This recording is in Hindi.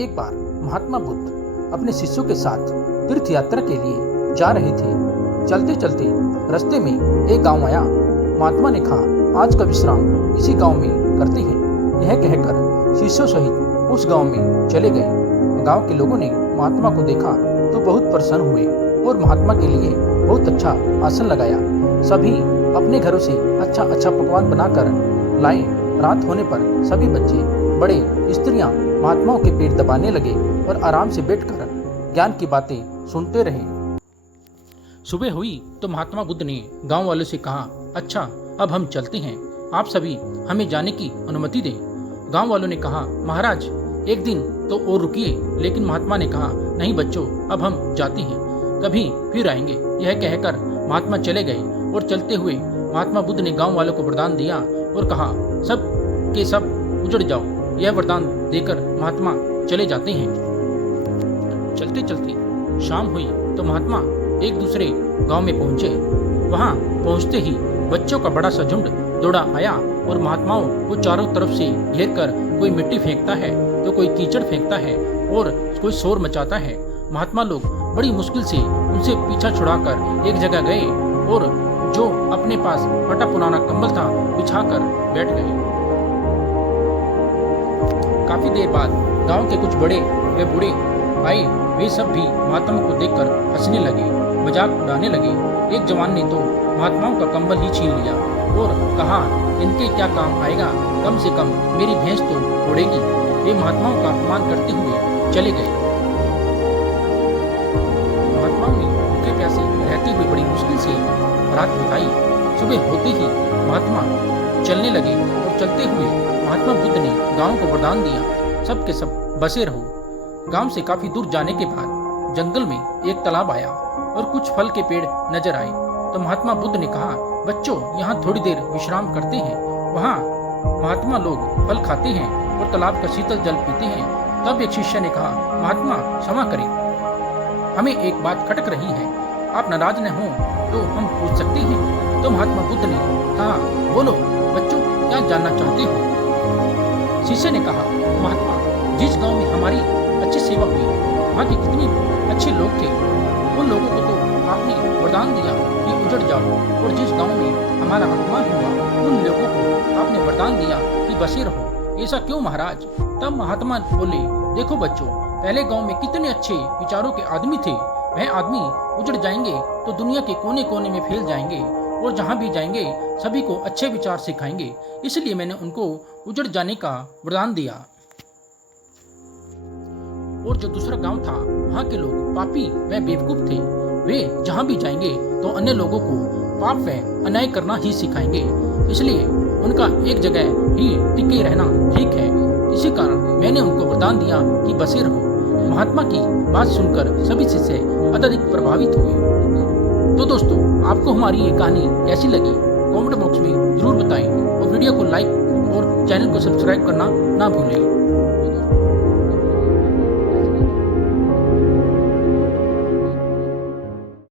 एक बार महात्मा बुद्ध अपने शिष्यों के साथ तीर्थ यात्रा के लिए जा रहे थे। चलते चलते रास्ते में एक गांव आया। महात्मा ने कहा, आज का विश्राम इसी गांव में करते हैं। यह कहकर शिष्यों सहित उस गांव में चले गए। गांव के लोगों ने महात्मा को देखा तो बहुत प्रसन्न हुए और महात्मा के लिए बहुत अच्छा आसन लगाया। सभी अपने घरों से अच्छा अच्छा पकवान बनाकर लाए। रात होने पर सभी बच्चे बड़े स्त्रियां महात्माओं के पेट दबाने लगे और आराम से बैठकर ज्ञान की बातें सुनते रहे। सुबह हुई तो महात्मा बुद्ध ने गांव वालों से कहा, अच्छा अब हम चलते हैं, आप सभी हमें जाने की अनुमति दें। गांव वालों ने कहा, महाराज एक दिन तो और रुकिए। लेकिन महात्मा ने कहा, नहीं बच्चों, अब हम जाते हैं, कभी फिर आएंगे। यह कहकर महात्मा चले गए और चलते हुए महात्मा बुद्ध ने गांव वालों को वरदान दिया और कहा, सब के सब उजड़ जाओ। यह वरदान देकर महात्मा चले जाते हैं। चलते चलते शाम हुई तो महात्मा एक दूसरे गांव में पहुंचे। वहां पहुंचते ही बच्चों का बड़ा सा झुंड दौड़ा आया और महात्माओं को चारों तरफ से घेर कर कोई मिट्टी फेंकता है तो कोई कीचड़ फेंकता है और कोई शोर मचाता है। महात्मा लोग बड़ी मुश्किल से उनसे पीछा छुड़ाकर एक जगह गए और जो अपने पास फटा पुराना कंबल था बिछाकर बैठ गए। काफी देर बाद गांव के कुछ बड़े व बूढ़े आए। वे सब भी महात्मा को देखकर हंसने लगे, मजाक उड़ाने लगे। एक जवान ने तो महात्माओं का कंबल ही छीन लिया और कहा, इनके क्या काम आएगा, कम से कम मेरी भैंस तो उड़ेगी। वे महात्माओं का अपमान करते हुए चले गए। महात्माओं ने भूखे प्यासे रहते हुए बड़ी मुश्किल से रात बिताई। सुबह होते ही महात्मा चलने लगे और चलते हुए महात्मा बुद्ध ने गांव को वरदान दिया, सब के सब बसे रहो। गांव से काफी दूर जाने के बाद जंगल में एक तालाब आया और कुछ फल के पेड़ नजर आए। तो महात्मा बुद्ध ने कहा, बच्चों यहाँ थोड़ी देर विश्राम करते हैं। वहाँ महात्मा लोग फल खाते हैं और तालाब का शीतल जल पीते हैं। तब एक शिष्य ने कहा, महात्मा क्षमा करें, हमें एक बात खटक रही है, आप नाराज न हो तो हम पूछ सकते हैं। तो महात्मा बुद्ध ने कहा, बोलो बच्चों, क्या जानना चाहते हो। शिष्य ने कहा, महात्मा, जिस गांव में हमारी अच्छी सेवा हुई, वहाँ के कितने अच्छे लोग थे, उन लोगों को तो आपने वरदान दिया कि उजड़ जाओ, और जिस गांव में हमारा अपमान हुआ, उन लोगों को आपने वरदान दिया कि बसे रहो। ऐसा क्यों महाराज। तब महात्मा बोले, देखो बच्चों, पहले गांव में कितने अच्छे विचारों के आदमी थे, वह आदमी उजड़ जाएंगे तो दुनिया के कोने कोने में फैल जाएंगे और जहाँ भी जाएंगे सभी को अच्छे विचार सिखाएंगे, इसलिए मैंने उनको उजड़ जाने का वरदान दिया। और जो दूसरा गांव था, वहाँ के लोग पापी व बेवकूफ थे, वे जहाँ भी जाएंगे तो अन्य लोगों को पाप व अन्याय करना ही सिखाएंगे, इसलिए उनका एक जगह ही टिके रहना ठीक है। इसी कारण मैंने उनको वरदान दिया कि बसे रहो। महात्मा की बात सुनकर सभी शिष्य अत्यधिक प्रभावित हुए। तो दोस्तों, आपको हमारी ये कहानी कैसी लगी कमेंट बॉक्स में जरूर बताएं और वीडियो को लाइक और चैनल को सब्सक्राइब करना ना भूलें।